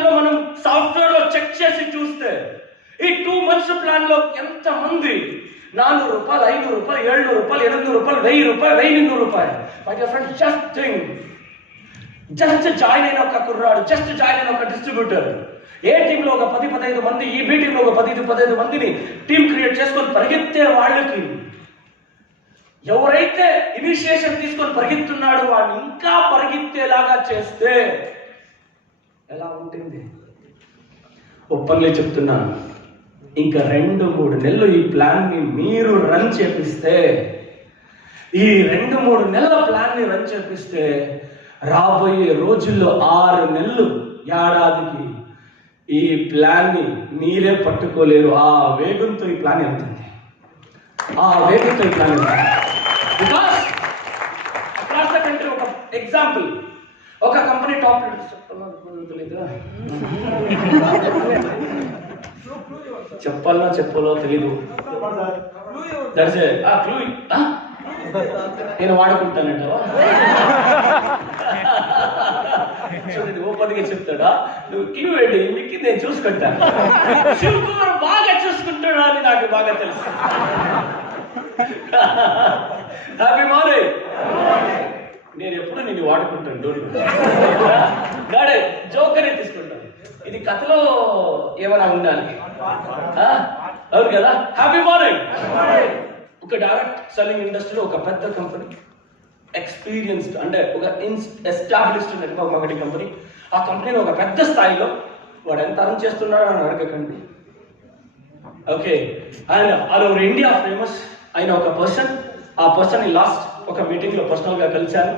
లో మనం సాఫ్ట్వేర్ లో చెక్ చేసి చూస్తే ఈ 2 months ప్లాన్ లో ఎంత మంది 400 రూపాయలు, 500 రూపాయలు, 700 రూపాయలు, 800 రూపాయలు, 1000 రూపాయలు, 1200 రూపాయలు. My dear friends, just join అయిన ఒక కుర్రాడు, జస్ట్ జాయిన్ అయిన ఒక డిస్ట్రిబ్యూటర్ ఏ టీంలో ఒక 10-15 మంది, ఈ బి టీంలో ఒక 10-15 మందిని టీం క్రియేట్ చేసుకొని పరిగెత్తే వాళ్ళకి ఎవరైతే ఇనిషియేషన్ తీసుకొని పరిగెత్తున్నాడు వాడిని ఇంకా పరిగెత్తేలాగా చేస్తే ఎలా ఉంటుంది? ఒప్పంలే చెప్తున్నాను. ఇంకా 2-3 నెలలు ఈ ప్లాన్ ని మీరు రన్ చేపిస్తే, ఈ 2-3 నెలల ప్లాన్ ని రన్ చేపిస్తే రాబోయే రోజుల్లో 6 నెలలు, ఏడాదికి ఈ ప్లాన్ ని మీరే పట్టుకోలేరు. ఆ వేగంతో ఈ ప్లాన్ వెళ్తుంది. బికాస్ అక్రాస్ ద కంట్రీ ఒక ఎగ్జాంపుల్, ఒక కంపెనీ టాప్ చెప్పాలో తెలీదు. నేను వాడుకుంటానంటావా? ఓపెన్గా చెప్తాడా? నువ్వు క్లూ ఏంటి? మీకు నేను చూసుకుంటాను. శివకుమార్ బాగా చూసుకుంటాడా అని నాకు బాగా తెలుసు. Happy morning. నేను ఎప్పుడు నిన్ను వాడుకుంటాను. నాడే జోకరే తీసుకుంటాను. ఇది కథలో ఏమైనా ఉండాలి. అవును కదా? Happy morning. ఒక డైరెక్ట్ సెల్లింగ్ ఇండస్ట్రీలో ఒక పెద్ద కంపెనీ, ఎక్స్పీరియన్స్డ్ అంటే ఒక ఎస్టాబ్లిష్డ్ నెట్వర్క్ మార్కెటింగ్ కంపెనీ. ఆ కంపెనీలో ఒక పెద్ద స్థాయిలో వాడు ఎంత అర్న్ చేస్తున్నాడో అని అడగకండి. Okay, and all over India famous అయిన ఒక పర్సన్. ఆ పర్సన్ ని లాస్ట్ ఒక మీటింగ్ లో పర్సనల్ గా కలిశాను.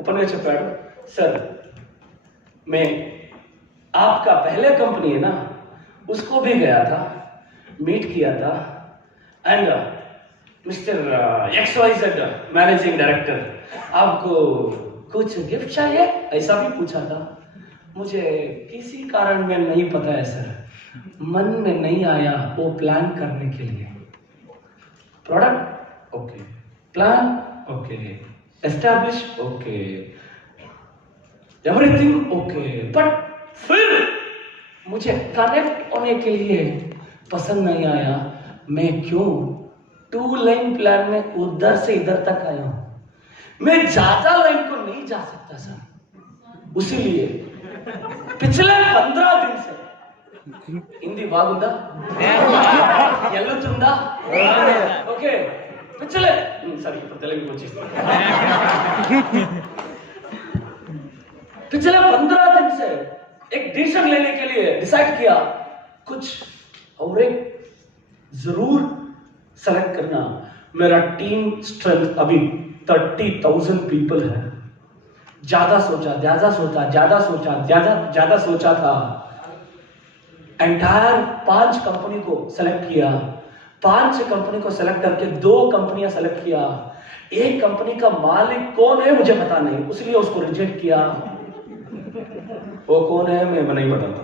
ఓపెన్ గా చెప్పాడు, सर मैं आपका पहले कंपनी है ना, उसको भी गया था, मीट किया था, and mister XYZ managing director, आपको कुछ गिफ्ट चाहिए ऐसा भी पूछा था। मुझे किसी कारण में नहीं पता है सर, मन में नहीं आया वो प्लान करने के लिए। Product okay, plan okay, establish okay, everything okay, but फिर मुझे कनेक्ट होने के लिए पसंद नहीं आया। मैं क्यों 2 लाइन प्लान में उधर से इधर तक आया हूं, मैं ज्यादा लाइन को नहीं जा सकता सर। उसीलिए पिछले 15 दिन से हिंदी बागुंदा ఎల్లుతుందా ఓకే पिछले सॉरी तेलुगु पिछले 15 दिन से एक डिसीजन लेने के लिए डिसाइड किया, कुछ और एक जरूर सेलेक्ट करना। मेरा टीम स्ट्रेंथ अभी 30,000 पीपल है। ज्यादा सोचा था। एंटायर 5 कंपनी को सेलेक्ट किया, 5 कंपनी को सेलेक्ट करके 2 कंपनियां सेलेक्ट किया। एक कंपनी का मालिक कौन है मुझे पता नहीं, इसलिए उसको रिजेक्ट किया। वो कौन है मैं नहीं बताता,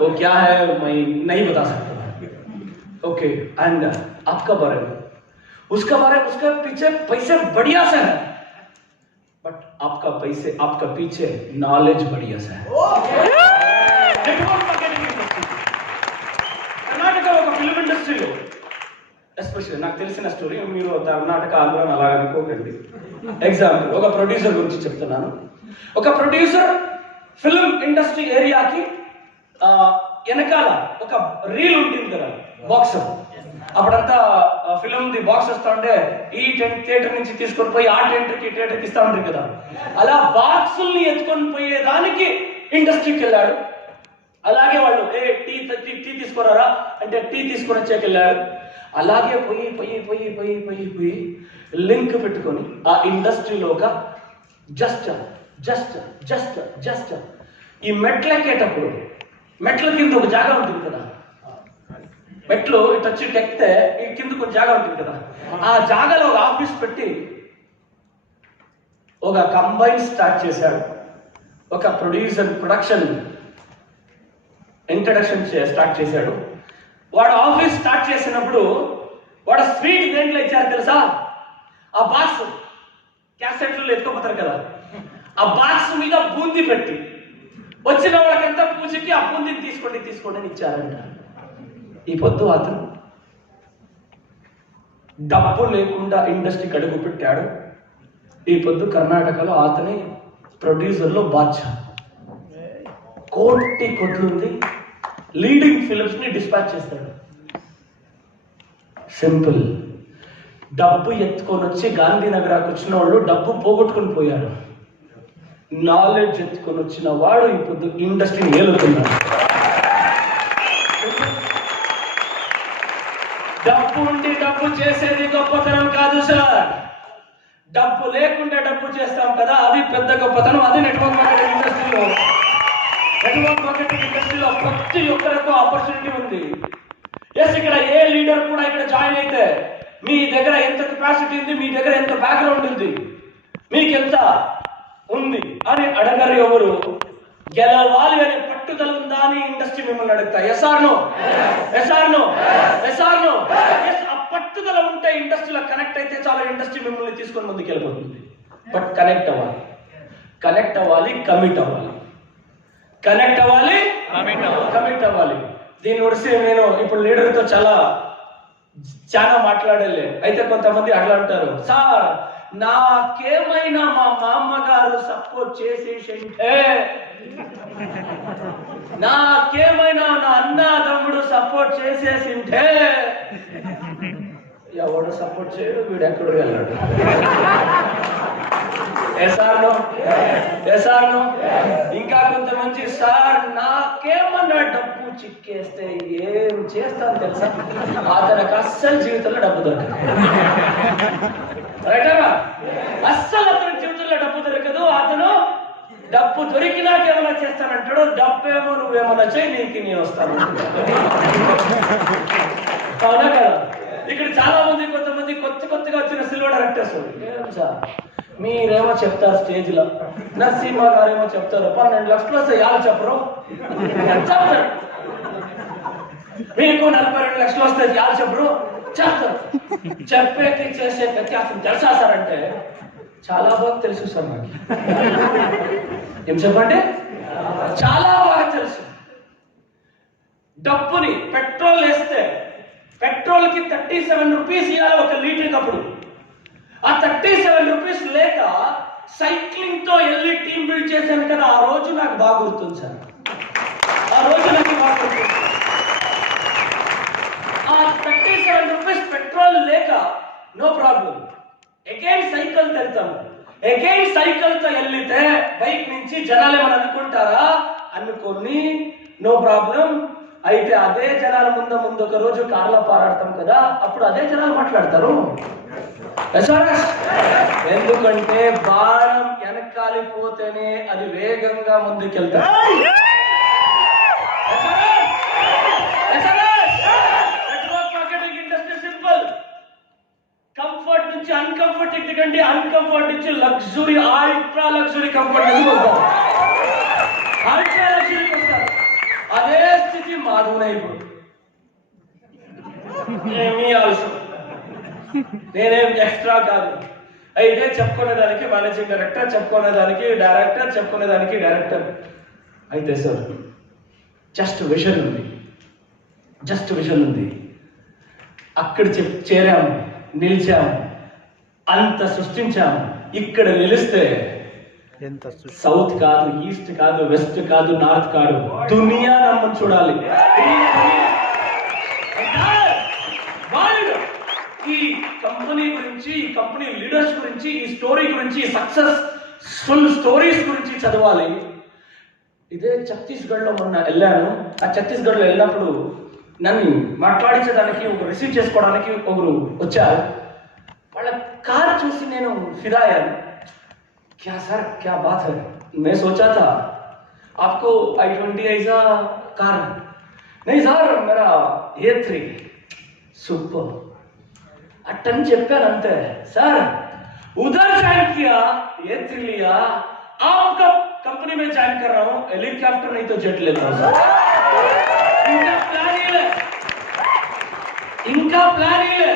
वो क्या है मैं नहीं बता सकता। ओके, एंड आपका बारे में उसके पीछे पैसे बढ़िया से है, बट आपका पीछे नॉलेज बढ़िया से है। కర్ణాటక ఒక ఫిల్మ్ ఇండస్ట్రీలో ఎస్పెషల్లీ నాకు తెలిసిన స్టోరీ, మీరు కర్ణాటక ఆంధ్ర అలా అనుకోకండి. ఎగ్జాంపుల్ ఒక ప్రొడ్యూసర్ గురించి చెప్తున్నాను. ఒక ప్రొడ్యూసర్ ఫిల్మ్ ఇండస్ట్రీ ఏరియాకి వెనకాల ఒక రీల్ ఉంటుంది కదా, బాక్స్. అప్పుడంతా ఫిల్మ్ ది బాక్స్ వస్తా ఉంటే ఈ థియేటర్ నుంచి తీసుకొని పోయి ఆ థియేటర్కి ఇస్తా ఉంటారు కదా, అలా బాక్సుల్ని ఎత్తుకొని పోయేదానికి ఇండస్ట్రీకి వెళ్ళాడు. అలాగే వాళ్ళు టీ తీసుకురారా అంటే టీ తీసుకొని వచ్చేకెళ్ళారు. అలాగే పోయి లింక్ పెట్టుకొని ఆ ఇండస్ట్రీలో ఒక జస్ట్ ఈ మెట్లు ఎక్కేటప్పుడు మెట్ల కింద ఒక జాగా ఉంటుంది కదా, మెట్లు ఇటు వచ్చి ఎక్కితే ఈ కింద కొంచెం జాగా ఉంటుంది కదా, ఆ జాగాలో ఒక ఆఫీస్ పెట్టి ఒక కంబైన్ స్టార్ట్ చేశాడు. ఒక ప్రొడక్షన్ ఇంట్రడక్షన్ స్టార్ట్ చేశాడు. వాడు ఆఫీస్ స్టార్ట్ చేసినప్పుడు వాడు స్వీట్ దేంట్లో ఇచ్చారు తెలుసా? ఆ బాక్స్ క్యాసెట్లు ఎత్తుకోపోతారు కదా, ఆ బాక్స్ మీద బూందీ పెట్టి వచ్చిన వాళ్ళకంతా పూజకి ఆ బూందీని తీసుకోండి అని ఇచ్చారంట. ఈ పొద్దు అతను డబ్బు లేకుండా ఇండస్ట్రీకి అడుగు పెట్టాడు. ఈ పొద్దు కర్ణాటకలో అతని ప్రొడ్యూసర్లో బాద్షా, కోటి కొట్లుంది, లీడింగ్ ఫిలిమ్స్ ని డిస్పాచ్ చేస్తాడు. సింపుల్. డబ్బు ఎత్తుకొని వచ్చి గాంధీనగర్కి వచ్చిన వాళ్ళు డబ్బు పోగొట్టుకుని పోయారు. నాలెడ్జ్ ఎత్తుకొని వచ్చిన వాడు ఇప్పుడు ఇండస్ట్రీని ఏలుతున్నాడు. డబ్బు ఉండి డబ్బు చేసేది గొప్పతనం కాదు సార్, డబ్బు లేకుండా డబ్బు చేస్తాం కదా అది పెద్ద గొప్పతనం. అది నెట్వర్క్ మార్కెటింగ్ ఇండస్ట్రీలో ప్రతి ఒక్కరికి ఆపర్చునిటీ ఉంది. ఎస్, ఇక్కడ ఏ లీడర్ కూడా ఇక్కడ జాయిన్ అయితే మీ దగ్గర ఎంత కెపాసిటీ ఉంది, మీ దగ్గర ఎంత బ్యాక్గ్రౌండ్ ఉంది, మీకు ఎంత ఉంది అని అడగరు ఎవరు. గెలవాలి అనే పట్టుదల ఉందా అని ఇండస్ట్రీ మిమ్మల్ని అడుగుతా. Yes or no? ఆ పట్టుదల ఉంటే ఇండస్ట్రీలో కనెక్ట్ అయితే చాలా, ఇండస్ట్రీ మిమ్మల్ని తీసుకొని ముందుకు వెళ్ళిపోతుంది. బట్ కనెక్ట్ అవ్వాలి, కమిట్ అవ్వాలి. దీని ఒడిసి నేను ఇప్పుడు లీడర్తో చాలా మాట్లాడలే. అయితే కొంతమంది అట్లా అంటారు, సార్ నాకేమైనా మా మామగారు సపోర్ట్ చేసేసింటే, నాకేమైనా నా అన్న తమ్ముడు సపోర్ట్ చేసేసింటే, ఎవడు సపోర్ట్ చేయడు, వీడు ఎక్కడు వెళ్ళాడు. ఎస్ఆర్నో. ఇంకా కొంతమంది సార్ నాకేమన్నా డబ్బు చిక్కేస్తే ఏం చేస్తాను తెలుసా, అతనికి అస్సలు జీవితంలో డబ్బు దొరకదు. రైటరా? అస్సలు అతని జీవితంలో డబ్బు దొరకదు. అతను డబ్బు దొరికినాక ఏమైనా చేస్తానంటాడు. డబ్బేమో నువ్వేమన్నా చేయి, నీకు నేను వస్తాను. అవునా కదా? ఇక్కడ చాలా మంది కొంతమంది కొత్తగా వచ్చిన సిల్వర్ డైరెక్టర్స్ ఏం సార్ మీరేమో చెప్తారు స్టేజ్ లో, నరసింహ గారేమో చెప్తారు 12 లక్షలు వస్తే యాలు చెప్పరు చెప్తారు. మీకు 42 లక్షలు వస్తే యాలు చెప్పరు. చేస్తారు. చెప్పేకి చేసే వ్యత్యాసం తెలుసా సార్ అంటే చాలా బాగా తెలుసు సార్ నాకు. ఏం చెప్పండి? చాలా బాగా తెలుసు. డబ్బుని పెట్రోల్ వేస్తే పెట్రోల్ కి 37 రూపీస్ ఇవ్వాలి ఒక లీటర్ అప్పుడు. ఆ 37 రూపీస్ లేక సైక్లింగ్ తో వెళ్ళి టీమ్ బిల్డ్ చేశాను కదా, ఆ రోజు నాకు బాగా గుర్తుంది సార్. ఆ రోజు నాకు బాగా గుర్తుంది. ఆ 37 రూపీస్ పెట్రోల్ లేక నో ప్రాబ్లం, అగైన్ సైకిల్ వెళ్తాము. అగైన్ సైకిల్ తో వెళ్ళితే బైక్ నుంచి జనాలు ఏమని అనుకుంటారా అనుకోని నో ప్రాబ్లం. అయితే అదే జనాల ముందు ఒక రోజు కార్లో పారాడతాం కదా, అప్పుడు అదే జనాలు మాట్లాడతారు. ఎందుకంటే బాణం వెనకాలిపోతేనే అది వేగంగా ముందుకెళ్తారు. Network marketing industry simple. Comfort నుంచి అన్కంఫర్ట్ ఎందుకంటే అన్కంఫర్ట్ నుంచి లగ్జరీ, అల్ట్రా లగ్జరీ కంఫర్ట్ వస్తారు. అల్ట్రా లగ్జరీకి వస్తారు. అదే స్థితి మాధునైపోతుంది. ఏమీ అవసరం, నేనేం ఎక్స్ట్రా కాదు. అయితే చెప్పుకునే దానికి మేనేజింగ్ డైరెక్టర్, చెప్పుకునే దానికి డైరెక్టర్, చెప్పుకునే దానికి డైరెక్టర్. అయితే సార్ జస్ట్ విజన్ ఉంది, జస్ట్ విజన్ ఉంది. అక్కడ చేరాము, నిలిచాము, అంత సృష్టించాము. ఇక్కడ నిలిస్తే సౌత్ కాదు, ఈస్ట్ కాదు, వెస్ట్ కాదు, నార్త్ కాదు, దునియా నమ్మని చూడాలి. ఈ కంపెనీ గురించి, ఈ కంపెనీ లీడర్స్ గురించి, ఈ స్టోరీ గురించి, సక్సెస్ఫుల్ స్టోరీస్ గురించి చదవాలి. ఇదే ఛత్తీస్గఢ్ లో మొన్న వెళ్ళాను. ఆ ఛత్తీస్గఢ్ లో వెళ్ళినప్పుడు నన్ను మాట్లాడించడానికి, రిసీవ్ చేసుకోవడానికి ఒకరు వచ్చారు. వాళ్ళ కార్ చూసి నేను ఫిదా అయ్యాను. क्या सर, क्या बात है, मैं सोचा था आपको i20 ऐसा कार. नहीं सर, मेरा A3 सुपर. अटन చెప్పానంతే. सर उधर ज्वाइन किया, A3 लिया, आपका कंपनी में ज्वाइन कर रहा हूं. हेलीकॉप्टर नहीं तो जेट लेता हूं सर. इनका प्लान ये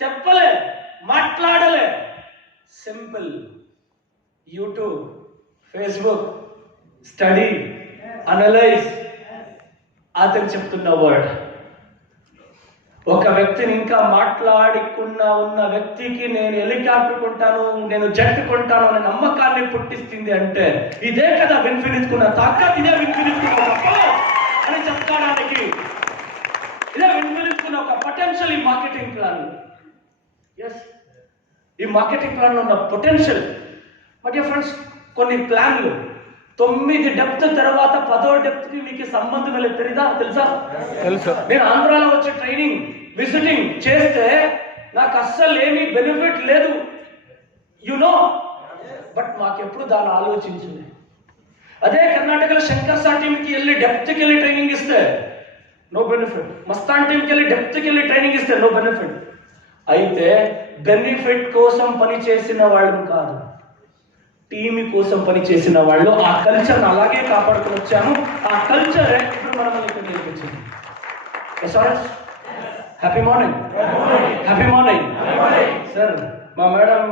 చెప్పలే, మాట్లాడలే. Simple. YouTube, Facebook, study, analyse. అతను చెప్తున్న వర్డ్ ఒక వ్యక్తిని ఇంకా మాట్లాడకుండా ఉన్న వ్యక్తికి నేను హెలికాప్టర్ కొంటాను, నేను జెట్ కొంటాను అనే నమ్మకాన్ని పుట్టిస్తుంది. అంటే ఇదే కదా విన్ఫినిత్కున్న తాకత్, ఇదే విన్ఫినిత్కున్న అని చెప్తాడానికి, ఇదే విన్ఫినిత్కున్న ఒక పొటెన్షియల్ ఈ మార్కెటింగ్ ప్లాన్. ఎస్, ఈ మార్కెటింగ్ ప్లాన్ లో ఉన్న పొటెన్షియల్. బట్ ఫ్రెండ్స్, కొన్ని ప్లాన్లు 9 డెప్త్ తర్వాత 10వ డెప్త్ కి మీకు సంబంధం లేదు. తెలుసా? నేను ఆంధ్రాలో వచ్చే ట్రైనింగ్ విజిటింగ్ చేస్తే నాకు అస్సలు ఏమీ బెనిఫిట్ లేదు, యు నో. బట్ మాకెప్పుడు దాన్ని ఆలోచించింది. అదే కర్ణాటకలో శంకర్ సార్ టీంకి వెళ్ళి డెప్త్కి వెళ్ళి ట్రైనింగ్ ఇస్తే నో బెనిఫిట్. మస్తాన్ టీంకి వెళ్ళి డెప్త్కి వెళ్ళి ట్రైనింగ్ ఇస్తే నో బెనిఫిట్. అయితే బెనిఫిట్ కోసం పని చేసిన వాళ్ళు కాదు, టీమ్ కోసం పని చేసిన వాళ్ళు. ఆ కల్చర్ అలాగే కాపాడుకుని వచ్చాము. ఆ కల్చర్ ఇప్పుడు మనం ఇక్కడ నేర్పించింది. Happy morning. Happy morning sir. మా మేడం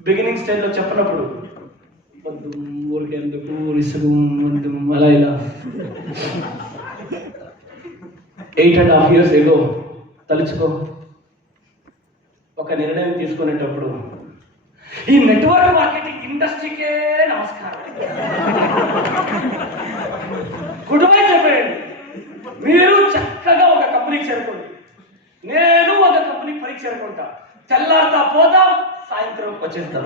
బిగినింగ్ స్టేజ్ లో చెప్పినప్పుడు ఊరికి ఎందుకు రిసుగు అలా ఇలా 8.5 years ఏదో తలుచుకో ఒక నిర్ణయం తీసుకునేటప్పుడు ఈ నెట్వర్క్ మార్కెటింగ్ ఇండస్ట్రీకే నమస్కారం. గుడ్ బై చెప్పండి. మీరు చక్కగా ఒక కంపెనీకి చేరుకోండి, నేను ఒక కంపెనీకి పనికి చేరుకుంటా. తెల్లారితా పోదాం, సాయంత్రం వచ్చేస్తాం.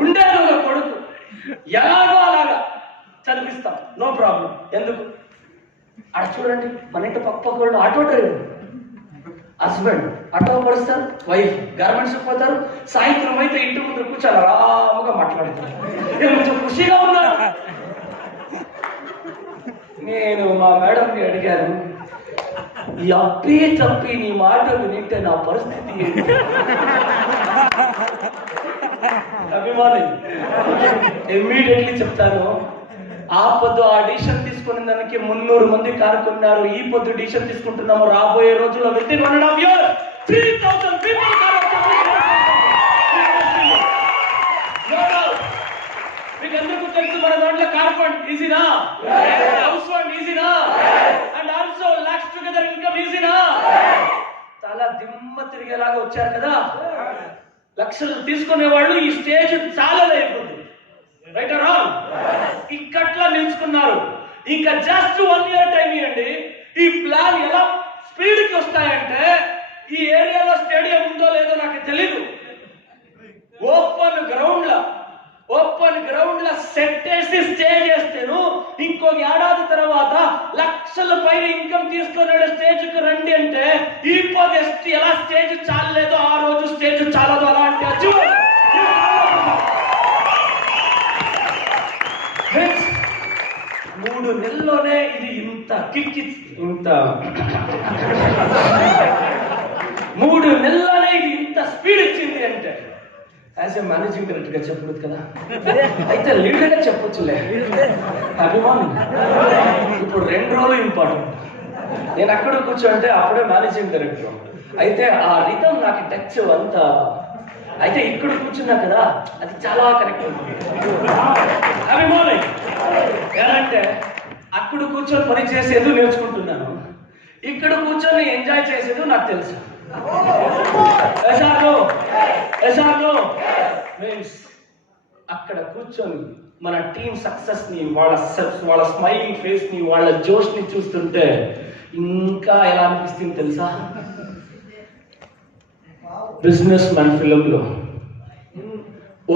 ఉండేది ఒక కొడుకు, ఎలాగో అలాగా చదివిస్తాం, నో ప్రాబ్లం. ఎందుకు? అక్కడ చూడండి, మన ఇంటి పక్క ఆటో డ్రైవర్, హస్బెండ్ ఆటో పడుస్తారు, వైఫ్ గార్మెంట్స్ పోతారు. సాయంత్రం అయితే ఇంటి ముందు కూర్చొని ఆరాముగా మాట్లాడతారు. నేను కొంచెం ఖుషిగా ఉన్నాను. నేను మా మేడంని అడిగాను, ఈ తప్పి నీ మాట వింటే నా పరిస్థితి ఏంటి? అభిమాని ఇమ్మీడియట్లీ చెప్తాను, ఆపదు ఆ డిసిషన్ తీసుకునే దానికి 300 మంది కారు కొన్నారు. ఈ పొద్దు డిసిషన్ తీసుకుంటున్నాము, రాబోయే రోజుల్లో with in 1.5 years 3,000 people car మీకు ఎందుకు తెలుసు? మన దాంట్లో కార్ ఫండ్ ఈజీనా, హౌస్ ఫండ్ ఈజీనా, and also lakhs together income ఈజీనా. చాలా దిమ్మ తిరిగేలాగా వచ్చారు కదా. లక్షలు తీసుకునే వాళ్ళు ఈ స్టేజ్ చాలా అయిపోతుంది. Right or wrong? ఇక్కట్లా నిలుచుకున్నారు. ఇంకా జస్ట్ 1 year టైం ఇవ్వండి. ఈ ప్లాన్ ఎలా స్పీడ్ కి వస్తాయంటే, ఈ ఏరియాలో స్టేడియం ఉందో లేదో నాకు తెలీదు. ఓపెన్ గ్రౌండ్ లా సెట్ వేసి స్టేజ్ వేస్తేను ఇంకో ఏడాది తర్వాత లక్షల పైన ఇన్కమ్ తీసుకునే స్టేజ్ కు రండి అంటే, ఈ పొద్దు ఎలా స్టేజ్ చాలలేదో ఆ రోజు స్టేజ్ చాలదు. అలాంటి 3 నెలల్లోనే ఇది ఇంత కిక్కి, 3 నెలల్లోనే ఇది ఇంత స్పీడ్ ఇచ్చింది అంటే, యాజ్ ఎ మేనేజింగ్ డైరెక్టర్ గా చెప్పలేదు కదా, అయితే లీడర్ గా చెప్పొచ్చులే. అభిమానం ఇప్పుడు 2 రోజులు ఇంపార్టెంట్. నేను అక్కడ కూర్చోంటే అప్పుడే మేనేజింగ్ డైరెక్టర్. అయితే ఆ రిథం నాకు టచ్ అంతా, అయితే ఇక్కడ కూర్చున్నా కదా, అది చాలా కరెక్ట్ ఉంటుంది. అభిమానం ఏంటంటే, అక్కడ కూర్చొని పని చేసేది నేర్చుకుంటున్నాను, ఇక్కడ కూర్చొని ఎంజాయ్ చేసేది నాకు తెలుసు. మీన్స్ అక్కడ కూర్చొని మన టీం సక్సెస్ ని, వాళ్ళ స్మైలింగ్ ఫేస్ ని, వాళ్ళ జోష్ ని చూస్తుంటే ఇంకా ఎలా అనిపిస్తుంది తెలుసా? బిజినెస్ మ్యాన్ ఫిలిం లో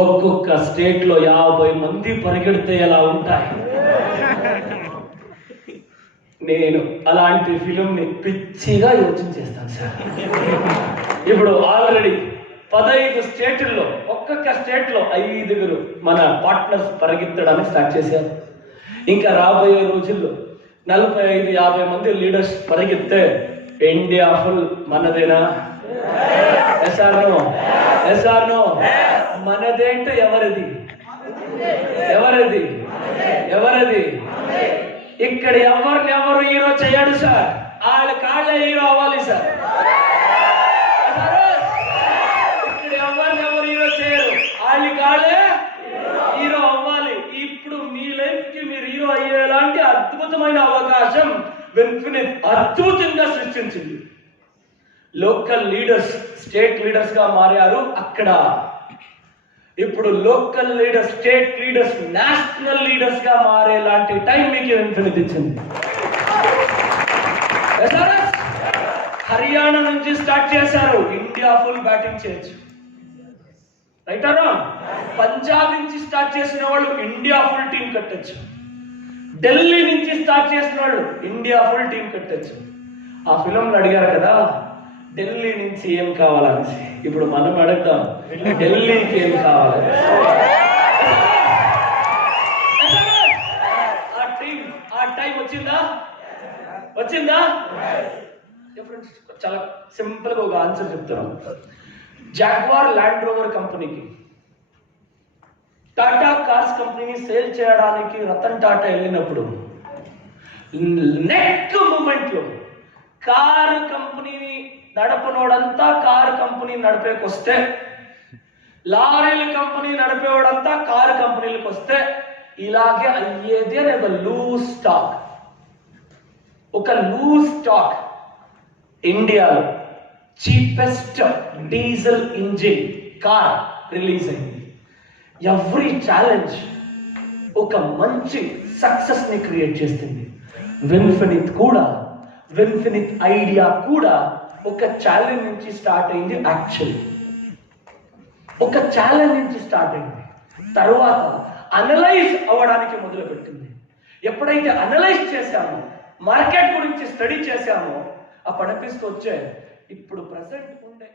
ఒక్కొక్క స్టేట్ లో 50 మంది పరిగెడితే ఎలా ఉంటాయి. నేను అలాంటి ఫిలిం ని పిచ్చిగా యోచన చేస్తాను సార్. ఇప్పుడు ఆల్రెడీ 15 స్టేట్ల్లో, ఒక్కొక్క స్టేట్ లో 5 మన పార్ట్నర్స్ పరిగెత్తడానికి స్టార్ట్ చేశారు. ఇంకా రాబోయే రోజుల్లో 45-50 మంది లీడర్స్ పరిగెత్తే ఇండియా ఫుల్ మనదేనా? ఎస్ఆర్నో మనదేంటే ఎవరిది? ఇక్కడ ఎవరు హీరో చేయడు సార్, వాళ్ళ కాళ్ళే హీరో అవ్వాలి సార్. ఇక్కడ ఎవరు హీరో చేయరు, వాళ్ళ కాళ్ళే హీరో అవ్వాలి. ఇప్పుడు మీ లైఫ్ కి మీరు హీరో అయ్యేలాంటి అద్భుతమైన అవకాశం ఇన్ఫినిట్ అద్భుతంగా సృష్టించింది. లోకల్ లీడర్స్ స్టేట్ లీడర్స్ గా మారారు అక్కడ. ఇప్పుడు local leaders, state leaders, national leaders గా మారేలాంటి టైం మీకు ఇన్ఫినిట్ ఇచ్చింది. హర్యానా నుంచి స్టార్ట్ చేశారు, ఇండియా ఫుల్ బ్యాటింగ్ చేయొచ్చు. Right or wrong? పంజాబ్ నుంచి స్టార్ట్ చేసిన వాళ్ళు ఇండియా ఫుల్ టీం కట్టొచ్చు. ఢిల్లీ నుంచి స్టార్ట్ చేసిన వాళ్ళు ఇండియా ఫుల్ టీం కట్టొచ్చు. ఆ ఫిలంలో అడిగారు కదా, ఢిల్లీ నుంచి ఏం కావాలని. ఇప్పుడు మనం అడుగుతాం, ఢిల్లీకి ఏం కావాలి? ఆ టైం వచ్చిందా? చాలా సింపుల్ గా ఒక ఆన్సర్ చెప్తున్నాం. జాగ్వార్ ల్యాండ్ రోవర్ కంపెనీకి, టాటా కార్స్ కంపెనీని సేల్ చేయడానికి రతన్ టాటా వెళ్ళినప్పుడు నెక్ మూమెంట్ లో కారు కంపెనీని నడపనోడంతా కారు కంపెనీ నడిపేకొస్తే, లారీల కంపెనీ నడిపేవాడంతా కారు కంపెనీలకు వస్తే ఇలాగే అయ్యేది అని ఒక లూజ్ స్టాక్ ఇండియాలో cheapest diesel engine car release అయింది. ఎవ్రీ ఛాలెంజ్ ఒక మంచి సక్సెస్ ని క్రియేట్ చేస్తుంది. విన్ఫినిట్ ఐడియా కూడా ఒక ఛాలెంజ్ నుంచి స్టార్ట్ అయింది. యాక్చువల్లీ ఒక ఛాలెంజ్ నుంచి స్టార్ట్ అయింది, తర్వాత అనలైజ్ అవ్వడానికి మొదలు పెట్టింది. ఎప్పుడైతే అనలైజ్ చేశామో, మార్కెట్ గురించి స్టడీ చేశామో, అప్పుడు అనిపిస్తూ వచ్చే ఇప్పుడు ప్రెసెంట్ ఉండే